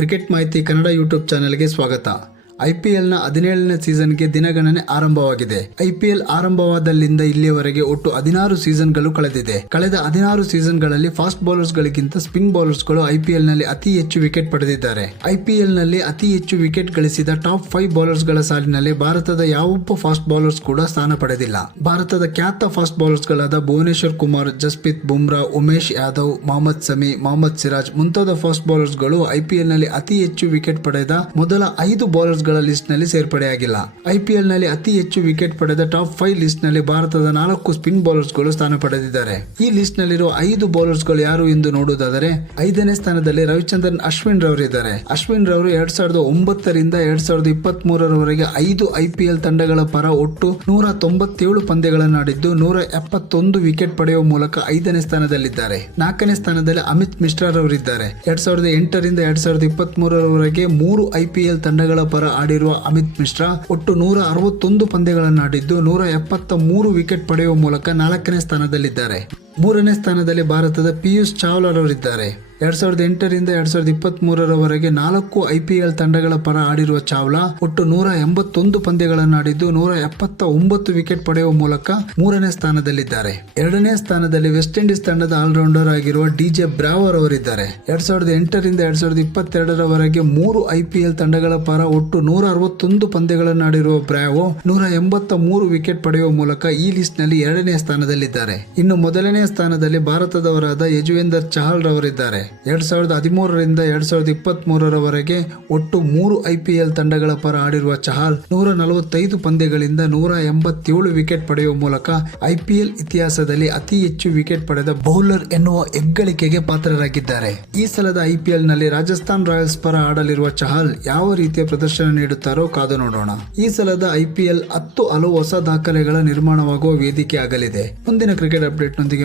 Cricket ಮಾಹಿತಿ Kannada YouTube ಚಾನೆಲ್ಗೆ ಸ್ವಾಗತ. ಐಪಿಎಲ್ನ ಹದಿನೇಳನೇ ಸೀಸನ್ಗೆ ದಿನಗಣನೆ ಆರಂಭವಾಗಿದೆ. ಐಪಿಎಲ್ ಆರಂಭವಾದಲ್ಲಿಂದ ಇಲ್ಲಿಯವರೆಗೆ ಒಟ್ಟು ಹದಿನಾರು ಸೀಸನ್ಗಳು ಕಳೆದಿದೆ. ಕಳೆದ ಹದಿನಾರು ಸೀಸನ್ಗಳಲ್ಲಿ ಫಾಸ್ಟ್ ಬೌಲರ್ಸ್ಗಳಿಗಿಂತ ಸ್ಪಿನ್ ಬೌಲರ್ಸ್ಗಳು ಐಪಿಎಲ್ನಲ್ಲಿ ಅತಿ ಹೆಚ್ಚು ವಿಕೆಟ್ ಪಡೆದಿದ್ದಾರೆ. ಐಪಿಎಲ್ನಲ್ಲಿ ಅತಿ ಹೆಚ್ಚು ವಿಕೆಟ್ ಗಳಿಸಿದ ಟಾಪ್ ಫೈವ್ ಬೌಲರ್ಸ್ಗಳ ಸಾಲಿನಲ್ಲಿ ಭಾರತದ ಯಾವೊಬ್ಬ ಫಾಸ್ಟ್ ಬೌಲರ್ಸ್ ಕೂಡ ಸ್ಥಾನ ಪಡೆದಿಲ್ಲ. ಭಾರತದ ಖ್ಯಾತ ಫಾಸ್ಟ್ ಬೌಲರ್ಸ್ಗಳಾದ ಭುವನೇಶ್ವರ್ ಕುಮಾರ್, ಜಸ್ಪ್ರೀತ್ ಬುಮ್ರಾ, ಉಮೇಶ್ ಯಾದವ್, ಮೊಹಮ್ಮದ್ ಸಮಿ, ಮೊಹಮ್ಮದ್ ಸಿರಾಜ್ ಮುಂತಾದ ಫಾಸ್ಟ್ ಬೌಲರ್ಸ್ಗಳು ಐಪಿಎಲ್ನಲ್ಲಿ ಅತಿ ಹೆಚ್ಚು ವಿಕೆಟ್ ಪಡೆದ ಮೊದಲ ಐದು ಬೌಲರ್ಸ್ಗಳ ಲಿಸ್ಟ್ನಲ್ಲಿ ಸೇರ್ಪಡೆಯಾಗಿಲ್ಲ ಐಪಿಎಲ್ನಲ್ಲಿ ಅತಿ ಹೆಚ್ಚು ವಿಕೆಟ್ ಪಡೆದ ಟಾಪ್ ಫೈವ್ ಲಿಸ್ಟ್ನಲ್ಲಿ ಭಾರತದ ನಾಲ್ಕು ಸ್ಪಿನ್ ಬೌಲರ್ಸ್ಗಳು ಸ್ಥಾನ ಪಡೆದಿದ್ದಾರೆ. ಈ ಲಿಸ್ಟ್ ನಲ್ಲಿರುವ ಐದು ಬೌಲರ್ಸ್ಗಳು ಯಾರು ಎಂದು ನೋಡುವುದಾದರೆ, ಐದನೇ ಸ್ಥಾನದಲ್ಲಿ ರವಿಚಂದ್ರನ್, ಅಶ್ವಿನ್ ರವರಿದ್ದಾರೆ ಅಶ್ವಿನ್ ರವರು ಎರಡ್ ಸಾವಿರದ ಒಂಬತ್ತರಿಂದ ಎರಡ್ ಸಾವಿರದ ಇಪ್ಪತ್ತ್ ಮೂರರವರೆಗೆ ಐದು ಐಪಿಎಲ್ ತಂಡಗಳ ಪರ ಒಟ್ಟು ನೂರ ತೊಂಬತ್ತೇಳು ಪಂದ್ಯಗಳನ್ನಾಡಿದ್ದು ನೂರ ಎಪ್ಪತ್ತೊಂದು ವಿಕೆಟ್ ಪಡೆಯುವ ಮೂಲಕ ಐದನೇ ಸ್ಥಾನದಲ್ಲಿದ್ದಾರೆ. ನಾಲ್ಕನೇ ಸ್ಥಾನದಲ್ಲಿ ಅಮಿತ್ ಮಿಶ್ರಾ ರವರಿದ್ದಾರೆ. ಎರಡ್ ಸಾವಿರದ ಎಂಟರಿಂದ ಎರಡ್ ಸಾವಿರದ ಇಪ್ಪತ್ತ್ ಮೂರರವರೆಗೆ ಮೂರು ಐಪಿಎಲ್ ತಂಡಗಳ ಪರ ಆಡಿರುವ ಅಮಿತ್ ಮಿಶ್ರಾ ಒಟ್ಟು ನೂರ ಅರವತ್ತೊಂದು ಪಂದ್ಯಗಳನ್ನು ಆಡಿದ್ದು ನೂರ ಎಪ್ಪತ್ತ ಮೂರು ವಿಕೆಟ್ ಪಡೆಯುವ ಮೂಲಕ ನಾಲ್ಕನೇ ಸ್ಥಾನದಲ್ಲಿದ್ದಾರೆ. ಮೂರನೇ ಸ್ಥಾನದಲ್ಲಿ ಭಾರತದ ಪಿಯೂಷ್ ಚಾವ್ಲಾ ರವರಿದ್ದಾರೆ ಎರಡ್ ಸಾವಿರದ ಎಂಟರಿಂದ ಎರಡ್ ಸಾವಿರದ ಇಪ್ಪತ್ತ್ ಮೂರರವರೆಗೆ ನಾಲ್ಕು ಐಪಿಎಲ್ ತಂಡಗಳ ಪರ ಆಡಿರುವ ಚಾವ್ಲಾ ಒಟ್ಟು ನೂರ ಎಂಬತ್ತೊಂದು ಪಂದ್ಯಗಳನ್ನು ಆಡಿದ್ದು ನೂರ ಎಪ್ಪತ್ತ ಒಂಬತ್ತು ವಿಕೆಟ್ ಪಡೆಯುವ ಮೂಲಕ ಮೂರನೇ ಸ್ಥಾನದಲ್ಲಿದ್ದಾರೆ. ಎರಡನೇ ಸ್ಥಾನದಲ್ಲಿ ವೆಸ್ಟ್ ಇಂಡೀಸ್ ತಂಡದ ಆಲ್ರೌಂಡರ್ ಆಗಿರುವ ಡಿಜೆ ಬ್ರಾವರ್ ಅವರಿದ್ದಾರೆ. ಎರಡ್ ಸಾವಿರದ ಎಂಟರಿಂದ ಎರಡ್ ಸಾವಿರದ ಇಪ್ಪತ್ತೆರಡರವರೆಗೆ ಮೂರು ಐಪಿಎಲ್ ತಂಡಗಳ ಪರ ಒಟ್ಟು ನೂರ ಅರವತ್ತೊಂದು ಪಂದ್ಯಗಳನ್ನು ಆಡಿರುವ ಬ್ರಾವೋ ನೂರ ಎಂಬತ್ತ ಮೂರು ವಿಕೆಟ್ ಪಡೆಯುವ ಮೂಲಕ ಈ ಲಿಸ್ಟ್ನಲ್ಲಿ ಎರಡನೇ ಸ್ಥಾನದಲ್ಲಿದ್ದಾರೆ. ಇನ್ನು ಮೊದಲನೇ ಸ್ಥಾನದಲ್ಲಿ ಭಾರತದವರಾದ ಯಜುವೇಂದರ್ ಚಹಲ್ ರವರಿದ್ದಾರೆ. ಎರಡ್ ಸಾವಿರದ ಹದಿಮೂರರಿಂದ ಎರಡ್ ಸಾವಿರದ ಇಪ್ಪತ್ತ್ ಮೂರರವರೆಗೆ ಒಟ್ಟು ಮೂರು ಐಪಿಎಲ್ ತಂಡಗಳ ಪರ ಆಡಿರುವ ಚಹಲ್ ನೂರ ನಲವತ್ತೈದು ಪಂದ್ಯಗಳಿಂದ ನೂರ ಎಂಬತ್ತೇಳು ವಿಕೆಟ್ ಪಡೆಯುವ ಮೂಲಕ ಐಪಿಎಲ್ ಇತಿಹಾಸದಲ್ಲಿ ಅತಿ ಹೆಚ್ಚು ವಿಕೆಟ್ ಪಡೆದ ಬೌಲರ್ ಎನ್ನುವ ಹೆಗ್ಗಳಿಕೆಗೆ ಪಾತ್ರರಾಗಿದ್ದಾರೆ. ಈ ಸಲದ ಐಪಿಎಲ್ನಲ್ಲಿ ರಾಜಸ್ಥಾನ್ ರಾಯಲ್ಸ್ ಪರ ಆಡಲಿರುವ ಚಹಲ್ ಯಾವ ರೀತಿಯ ಪ್ರದರ್ಶನ ನೀಡುತ್ತಾರೋ ಕಾದು ನೋಡೋಣ. ಈ ಸಲದ ಐಪಿಎಲ್ ಹತ್ತು ಹಲವು ಹೊಸ ದಾಖಲೆಗಳ ನಿರ್ಮಾಣವಾಗುವ ವೇದಿಕೆ ಆಗಲಿದೆ ಮುಂದಿನ ಕ್ರಿಕೆಟ್ ಅಪ್ಡೇಟ್ನೊಂದಿಗೆ